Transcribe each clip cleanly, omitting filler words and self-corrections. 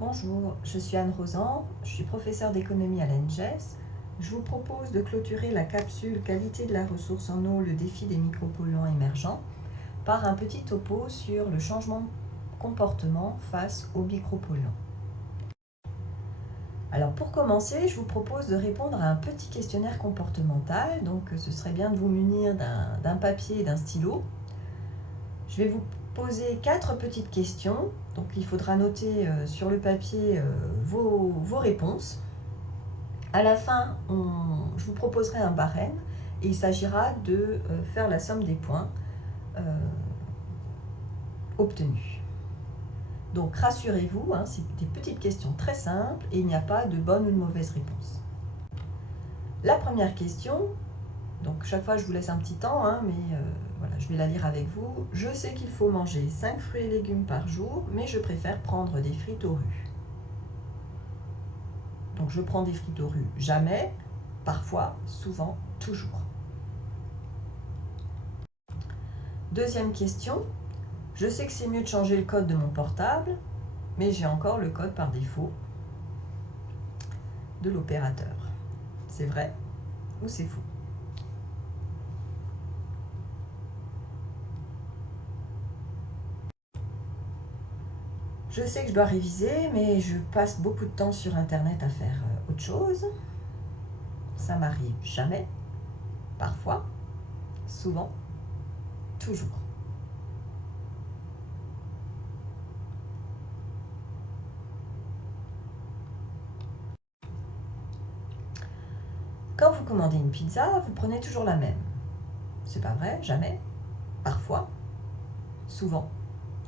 Bonjour, je suis Anne Rosan, je suis professeure d'économie à l'ENGES. Je vous propose de clôturer la capsule Qualité de la ressource en eau, le défi des micropolluants émergents par un petit topo sur le changement de comportement face aux micropolluants. Alors pour commencer, je vous propose de répondre à un petit questionnaire comportemental, donc ce serait bien de vous munir d'un papier et d'un stylo. Je vais vous poser 4 petites questions, donc il faudra noter sur le papier vos réponses. À la fin, je vous proposerai un barème et il s'agira de faire la somme des points obtenus. Donc rassurez-vous, c'est des petites questions très simples et il n'y a pas de bonne ou de mauvaise réponse. La première question, donc chaque fois je vous laisse un petit temps, mais voilà, je vais la lire avec vous. Je sais qu'il faut manger 5 fruits et légumes par jour, mais je préfère prendre des frites aux rues. Donc je prends des frites aux rues jamais, parfois, souvent, toujours. Deuxième question, je sais que c'est mieux de changer le code de mon portable, mais j'ai encore le code par défaut de l'opérateur. C'est vrai ou c'est faux? Je sais que je dois réviser, mais je passe beaucoup de temps sur Internet à faire autre chose. Ça m'arrive jamais, parfois, souvent, toujours. Quand vous commandez une pizza, vous prenez toujours la même. C'est pas vrai, jamais, parfois, souvent,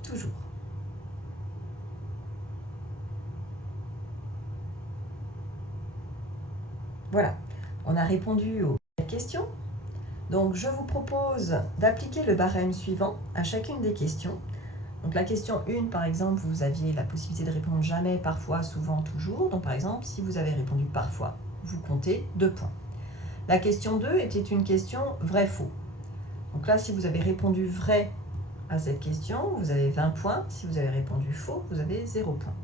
toujours. Voilà, on a répondu aux questions. Donc je vous propose d'appliquer le barème suivant à chacune des questions. Donc la question 1, par exemple, vous aviez la possibilité de répondre jamais, parfois, souvent, toujours. Donc par exemple, si vous avez répondu parfois, vous comptez 2 points. La question 2 était une question vrai-faux. Donc là, si vous avez répondu vrai à cette question, vous avez 20 points. Si vous avez répondu faux, vous avez 0 points.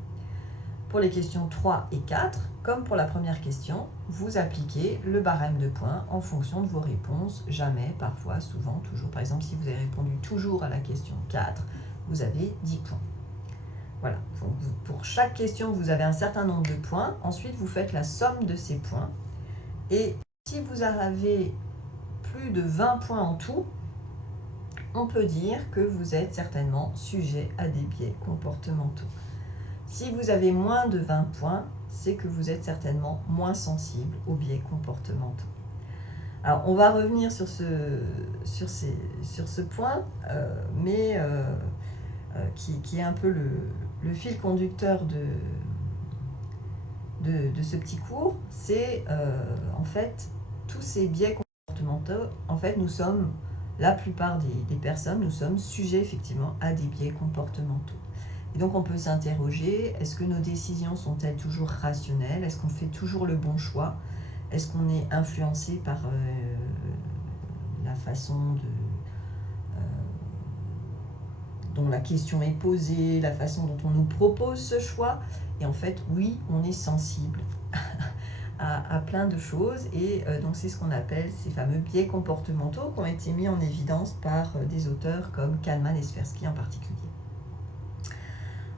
Pour les questions 3 et 4, comme pour la première question, vous appliquez le barème de points en fonction de vos réponses, jamais, parfois, souvent, toujours. Par exemple, si vous avez répondu toujours à la question 4, vous avez 10 points. Voilà, pour chaque question, vous avez un certain nombre de points. Ensuite, vous faites la somme de ces points. Et si vous avez plus de 20 points en tout, on peut dire que vous êtes certainement sujet à des biais comportementaux. Si vous avez moins de 20 points, c'est que vous êtes certainement moins sensible aux biais comportementaux. Alors, on va revenir sur ce point, mais qui est un peu le fil conducteur de ce petit cours. C'est en fait tous ces biais comportementaux. En fait, la plupart des personnes, nous sommes sujets effectivement à des biais comportementaux. Et donc on peut s'interroger, est-ce que nos décisions sont-elles toujours rationnelles? Est-ce qu'on fait toujours le bon choix? Est-ce qu'on est influencé par la façon dont la question est posée, la façon dont on nous propose ce choix? Et en fait, oui, on est sensible à plein de choses. Et donc c'est ce qu'on appelle ces fameux biais comportementaux qui ont été mis en évidence par des auteurs comme Kahneman et Tversky en particulier.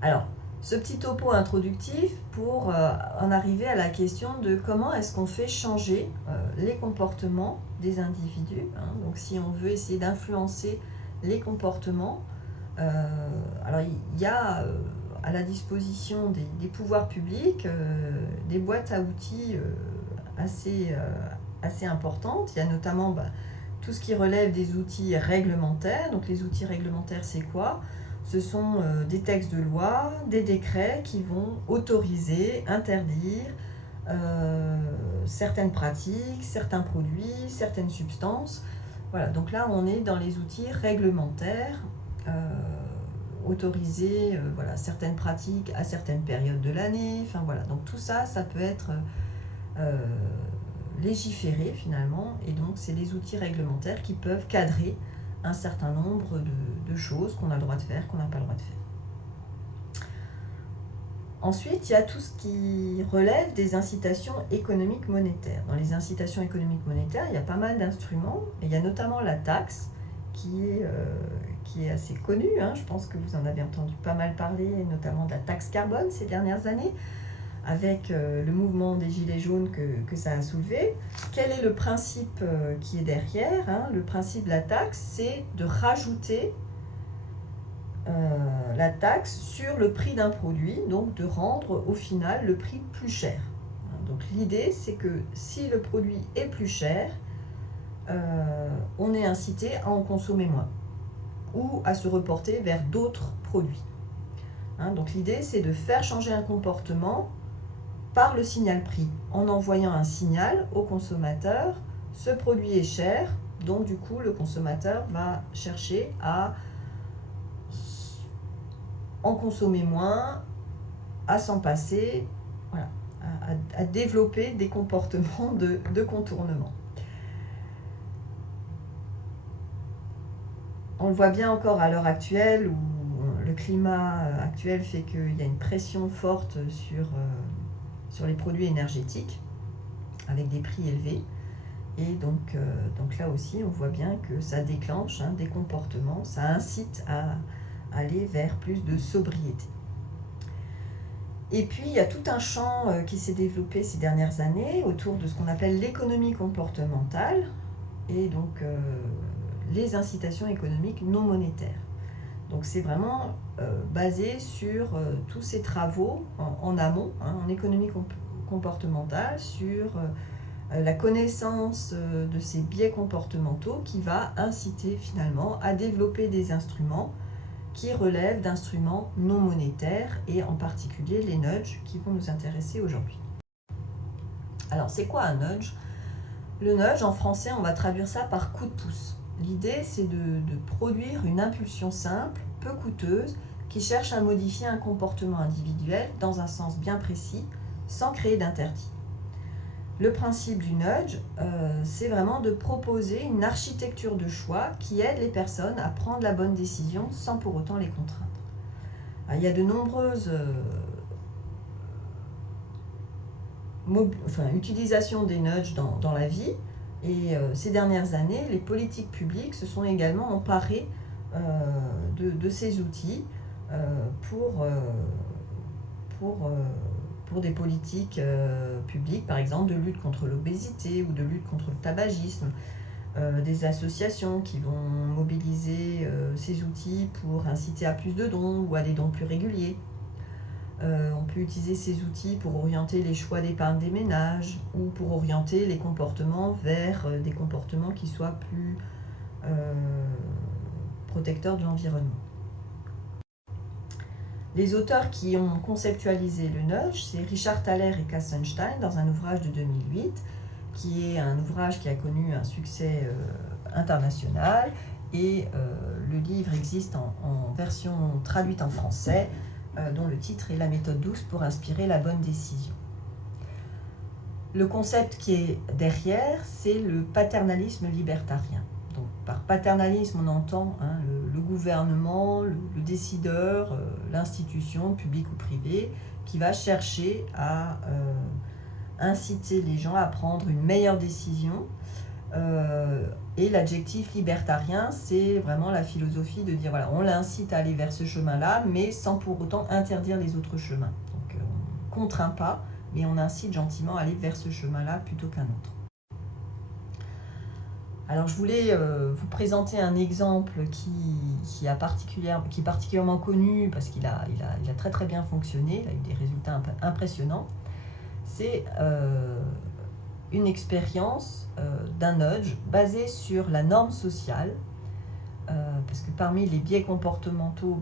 Alors, ce petit topo introductif pour en arriver à la question de comment est-ce qu'on fait changer les comportements des individus. Donc, si on veut essayer d'influencer les comportements, alors il y a à la disposition des pouvoirs publics des boîtes à outils assez importantes. Il y a notamment tout ce qui relève des outils réglementaires. Donc, les outils réglementaires, c'est quoi ? Ce sont des textes de loi, des décrets qui vont autoriser, interdire certaines pratiques, certains produits, certaines substances. Voilà, donc là on est dans les outils réglementaires, autoriser certaines pratiques à certaines périodes de l'année. Enfin voilà, donc tout ça, ça peut être légiféré finalement, et donc c'est les outils réglementaires qui peuvent cadrer un certain nombre de choses qu'on a le droit de faire, qu'on n'a pas le droit de faire. Ensuite, il y a tout ce qui relève des incitations économiques monétaires. Dans les incitations économiques monétaires, il y a pas mal d'instruments, et il y a notamment la taxe, qui est assez connue. Je pense que vous en avez entendu pas mal parler, notamment de la taxe carbone ces dernières années, avec le mouvement des Gilets jaunes que ça a soulevé. Quel est le principe qui est derrière? Le principe de la taxe, c'est de rajouter la taxe sur le prix d'un produit, donc de rendre au final le prix plus cher. Donc l'idée, c'est que si le produit est plus cher, on est incité à en consommer moins ou à se reporter vers d'autres produits. Donc l'idée, c'est de faire changer un comportement par le signal prix, en envoyant un signal au consommateur, ce produit est cher, donc du coup le consommateur va chercher à en consommer moins, à s'en passer, voilà, à développer des comportements de contournement. On le voit bien encore à l'heure actuelle, où le climat actuel fait qu'il y a une pression forte sur les produits énergétiques, avec des prix élevés. Et donc là aussi, on voit bien que ça déclenche des comportements, ça incite à aller vers plus de sobriété. Et puis, il y a tout un champ qui s'est développé ces dernières années autour de ce qu'on appelle l'économie comportementale et donc les incitations économiques non monétaires. Donc, c'est vraiment basé sur tous ces travaux en amont, en économie comportementale, sur la connaissance de ces biais comportementaux qui va inciter finalement à développer des instruments qui relèvent d'instruments non monétaires et en particulier les nudges qui vont nous intéresser aujourd'hui. Alors c'est quoi un nudge? Le nudge en français on va traduire ça par coup de pouce. L'idée c'est de produire une impulsion simple, peu coûteuse, qui cherche à modifier un comportement individuel dans un sens bien précis, sans créer d'interdit. Le principe du nudge, c'est vraiment de proposer une architecture de choix qui aide les personnes à prendre la bonne décision sans pour autant les contraindre. Alors, il y a de nombreuses utilisations des nudges dans la vie et ces dernières années, les politiques publiques se sont également emparées de ces outils pour des politiques publiques, par exemple de lutte contre l'obésité ou de lutte contre le tabagisme, des associations qui vont mobiliser ces outils pour inciter à plus de dons ou à des dons plus réguliers. On peut utiliser ces outils pour orienter les choix d'épargne des ménages ou pour orienter les comportements vers des comportements qui soient plus protecteurs de l'environnement. Les auteurs qui ont conceptualisé le nudge, c'est Richard Thaler et Kassenstein dans un ouvrage de 2008, qui est un ouvrage qui a connu un succès international et le livre existe en version traduite en français, dont le titre est La méthode douce pour inspirer la bonne décision. Le concept qui est derrière, c'est le paternalisme libertarien. Donc, par paternalisme, on entend le gouvernement, le décideur, l'institution, publique ou privée, qui va chercher à inciter les gens à prendre une meilleure décision. Et l'adjectif libertarien, c'est vraiment la philosophie de dire, voilà, on l'incite à aller vers ce chemin-là, mais sans pour autant interdire les autres chemins. Donc, on ne contraint pas, mais on incite gentiment à aller vers ce chemin-là plutôt qu'un autre. Alors je voulais vous présenter un exemple qui est particulièrement connu parce qu'il a très très bien fonctionné, il a eu des résultats impressionnants. C'est une expérience d'un nudge basé sur la norme sociale, parce que parmi les biais comportementaux,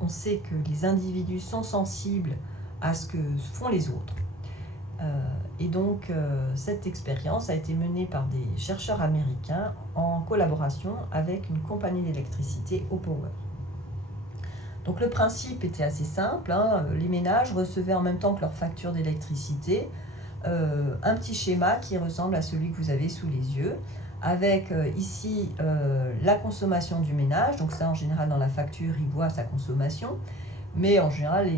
on sait que les individus sont sensibles à ce que font les autres. Et donc, cette expérience a été menée par des chercheurs américains en collaboration avec une compagnie d'électricité, Opower. Donc, le principe était assez simple. Les ménages recevaient en même temps que leur facture d'électricité un petit schéma qui ressemble à celui que vous avez sous les yeux, avec ici la consommation du ménage. Donc ça, en général, dans la facture, il voit sa consommation. Mais en général,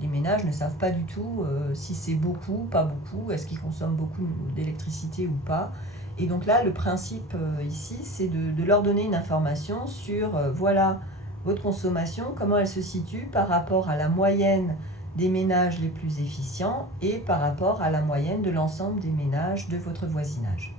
les ménages ne savent pas du tout si c'est beaucoup, pas beaucoup, est-ce qu'ils consomment beaucoup d'électricité ou pas. Et donc là, le principe ici, c'est de leur donner une information sur, voilà, votre consommation, comment elle se situe par rapport à la moyenne des ménages les plus efficients et par rapport à la moyenne de l'ensemble des ménages de votre voisinage.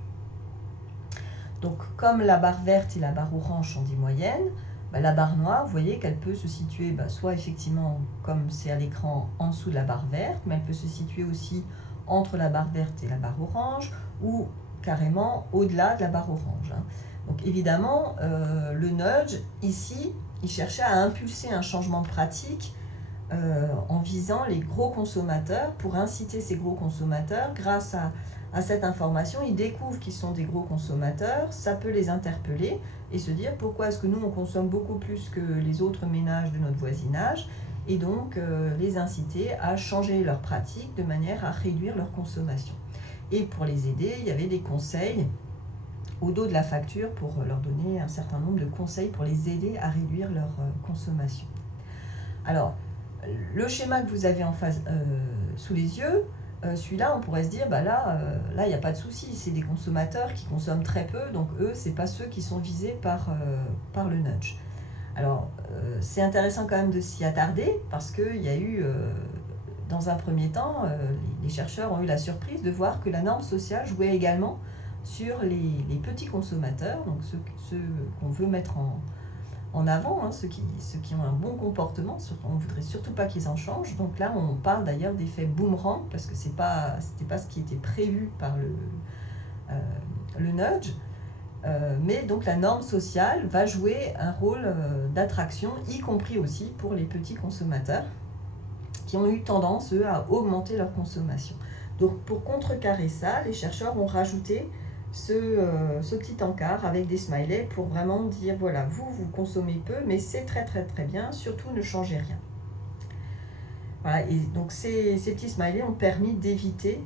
Donc, comme la barre verte et la barre orange sont des moyennes, la barre noire, vous voyez qu'elle peut se situer soit effectivement, comme c'est à l'écran, en dessous de la barre verte, mais elle peut se situer aussi entre la barre verte et la barre orange, ou carrément au-delà de la barre orange. Donc évidemment, le nudge, ici, il cherchait à impulser un changement de pratique en visant les gros consommateurs, pour inciter ces gros consommateurs grâce à cette information. Ils découvrent qu'ils sont des gros consommateurs, ça peut les interpeller et se dire pourquoi est-ce que nous on consomme beaucoup plus que les autres ménages de notre voisinage, et donc les inciter à changer leurs pratiques de manière à réduire leur consommation. Et pour les aider, il y avait des conseils au dos de la facture pour leur donner un certain nombre de conseils pour les aider à réduire leur consommation. Alors, le schéma que vous avez en face, sous les yeux, celui-là, on pourrait se dire, là, il n'y a pas de souci, c'est des consommateurs qui consomment très peu, donc eux, ce n'est pas ceux qui sont visés par le nudge. Alors, c'est intéressant quand même de s'y attarder, parce qu'il y a eu, dans un premier temps, les chercheurs ont eu la surprise de voir que la norme sociale jouait également sur les petits consommateurs, donc ceux qu'on veut mettre en avant, ceux qui ont un bon comportement, on ne voudrait surtout pas qu'ils en changent. Donc là, on parle d'ailleurs d'effet boomerang, parce que c'était pas ce qui était prévu par le nudge. Mais donc la norme sociale va jouer un rôle d'attraction, y compris aussi pour les petits consommateurs, qui ont eu tendance, eux, à augmenter leur consommation. Donc pour contrecarrer ça, les chercheurs ont rajouté ce petit encart avec des smileys pour vraiment dire, voilà, vous consommez peu, mais c'est très très très bien, surtout ne changez rien. Voilà, et donc ces petits smileys ont permis d'éviter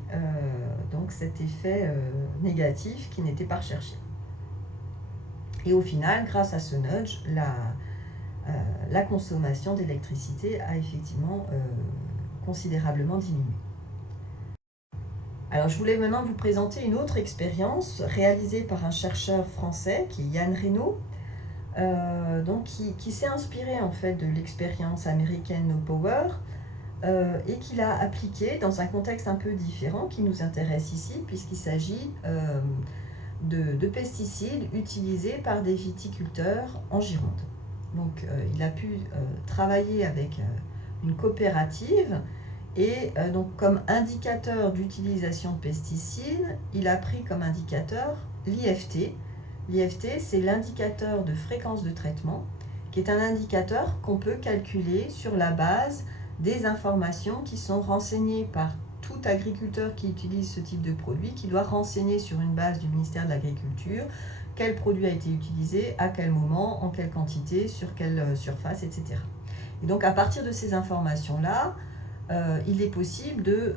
donc cet effet négatif qui n'était pas recherché. Et au final, grâce à ce nudge, la consommation d'électricité a effectivement considérablement diminué. Alors, je voulais maintenant vous présenter une autre expérience réalisée par un chercheur français qui est Yann Reynaud, qui s'est inspiré en fait de l'expérience américaine No Power et qui l'a appliquée dans un contexte un peu différent qui nous intéresse ici, puisqu'il s'agit de pesticides utilisés par des viticulteurs en Gironde. Donc, il a pu travailler avec une coopérative. Et donc, comme indicateur d'utilisation de pesticides, il a pris comme indicateur l'IFT. L'IFT, c'est l'indicateur de fréquence de traitement, qui est un indicateur qu'on peut calculer sur la base des informations qui sont renseignées par tout agriculteur qui utilise ce type de produit, qui doit renseigner sur une base du ministère de l'Agriculture quel produit a été utilisé, à quel moment, en quelle quantité, sur quelle surface, etc. Et donc, à partir de ces informations-là, il est possible de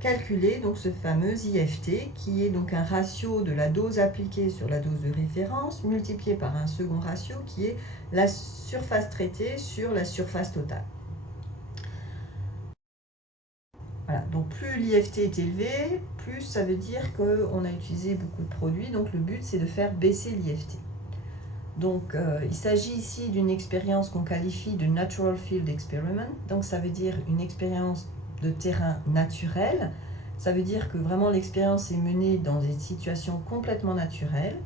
calculer donc ce fameux IFT, qui est donc un ratio de la dose appliquée sur la dose de référence multiplié par un second ratio qui est la surface traitée sur la surface totale. Voilà, donc plus l'IFT est élevé, plus ça veut dire qu'on a utilisé beaucoup de produits, donc le but c'est de faire baisser l'IFT. Donc, il s'agit ici d'une expérience qu'on qualifie de Natural Field Experiment. Donc, ça veut dire une expérience de terrain naturel. Ça veut dire que vraiment l'expérience est menée dans des situations complètement naturelles.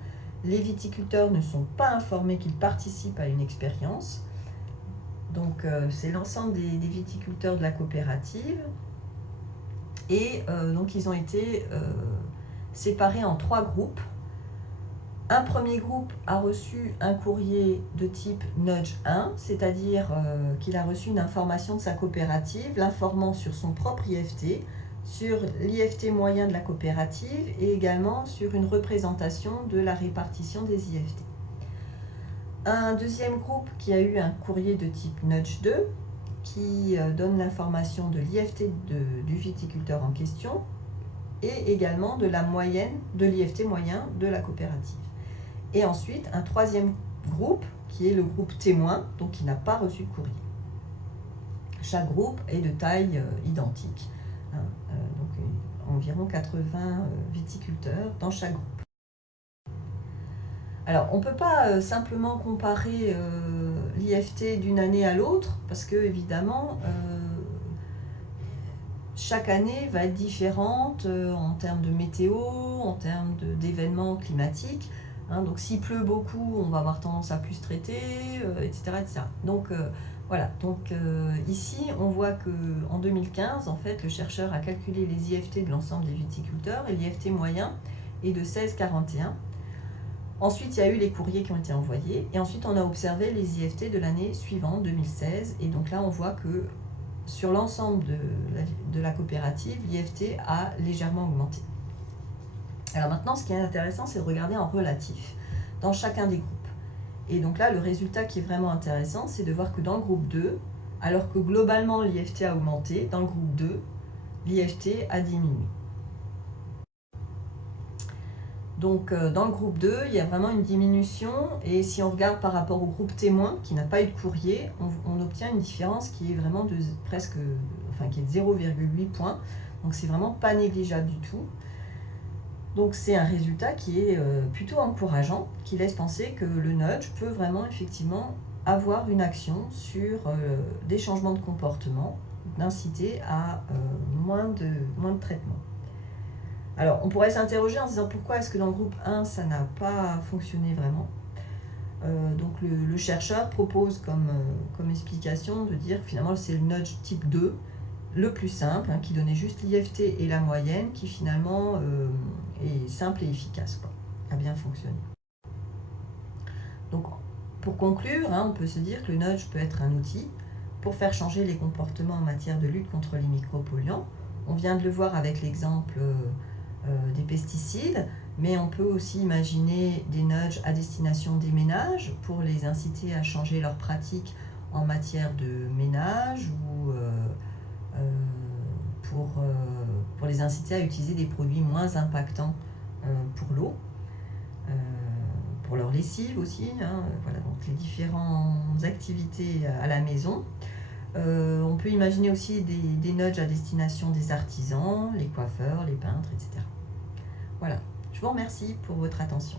Les viticulteurs ne sont pas informés qu'ils participent à une expérience. Donc, c'est l'ensemble des viticulteurs de la coopérative. Et donc, ils ont été séparés en 3 groupes. Un premier groupe a reçu un courrier de type Nudge 1, c'est-à-dire qu'il a reçu une information de sa coopérative, l'informant sur son propre IFT, sur l'IFT moyen de la coopérative et également sur une représentation de la répartition des IFT. Un deuxième groupe qui a eu un courrier de type Nudge 2, qui donne l'information de l'IFT du viticulteur en question et également de la moyenne de l'IFT moyen de la coopérative. Et ensuite, un troisième groupe, qui est le groupe témoin, donc qui n'a pas reçu de courrier. Chaque groupe est de taille identique, hein, donc environ 80 viticulteurs dans chaque groupe. Alors, on ne peut pas simplement comparer l'IFT d'une année à l'autre, parce que évidemment, chaque année va être différente en termes de météo, en termes d'événements climatiques. Hein, donc, s'il pleut beaucoup, on va avoir tendance à plus traiter, etc., etc. Donc, voilà. Donc, ici, on voit qu'en 2015, en fait, le chercheur a calculé les IFT de l'ensemble des viticulteurs et l'IFT moyen est de 16,41. Ensuite, il y a eu les courriers qui ont été envoyés et ensuite on a observé les IFT de l'année suivante, 2016. Et donc là, on voit que sur l'ensemble de la coopérative, l'IFT a légèrement augmenté. Alors maintenant, ce qui est intéressant, c'est de regarder en relatif dans chacun des groupes. Et donc là, le résultat qui est vraiment intéressant, c'est de voir que dans le groupe 2, alors que globalement l'IFT a augmenté, dans le groupe 2, l'IFT a diminué. Donc dans le groupe 2, il y a vraiment une diminution et si on regarde par rapport au groupe témoin qui n'a pas eu de courrier, on obtient une différence qui est vraiment de presque, enfin qui est de 0,8 points. Donc c'est vraiment pas négligeable du tout. Donc c'est un résultat qui est plutôt encourageant, qui laisse penser que le nudge peut vraiment effectivement avoir une action sur des changements de comportement, d'inciter à moins de traitement. Alors, on pourrait s'interroger en se disant pourquoi est-ce que dans le groupe 1, ça n'a pas fonctionné vraiment. Donc, le chercheur propose comme explication de dire que finalement, c'est le nudge type 2, le plus simple, hein, qui donnait juste l'IFT et la moyenne, qui finalement est simple et efficace, quoi, a bien fonctionné. Donc, pour conclure, hein, on peut se dire que le nudge peut être un outil pour faire changer les comportements en matière de lutte contre les micropolluants. On vient de le voir avec l'exemple des pesticides, mais on peut aussi imaginer des nudges à destination des ménages pour les inciter à changer leurs pratiques en matière de ménage ou pour les inciter à utiliser des produits moins impactants pour l'eau, pour leur lessive aussi, hein, voilà, donc les différentes activités à la maison. On peut imaginer aussi des nudges à destination des artisans, les coiffeurs, les peintres, etc. Voilà, je vous remercie pour votre attention.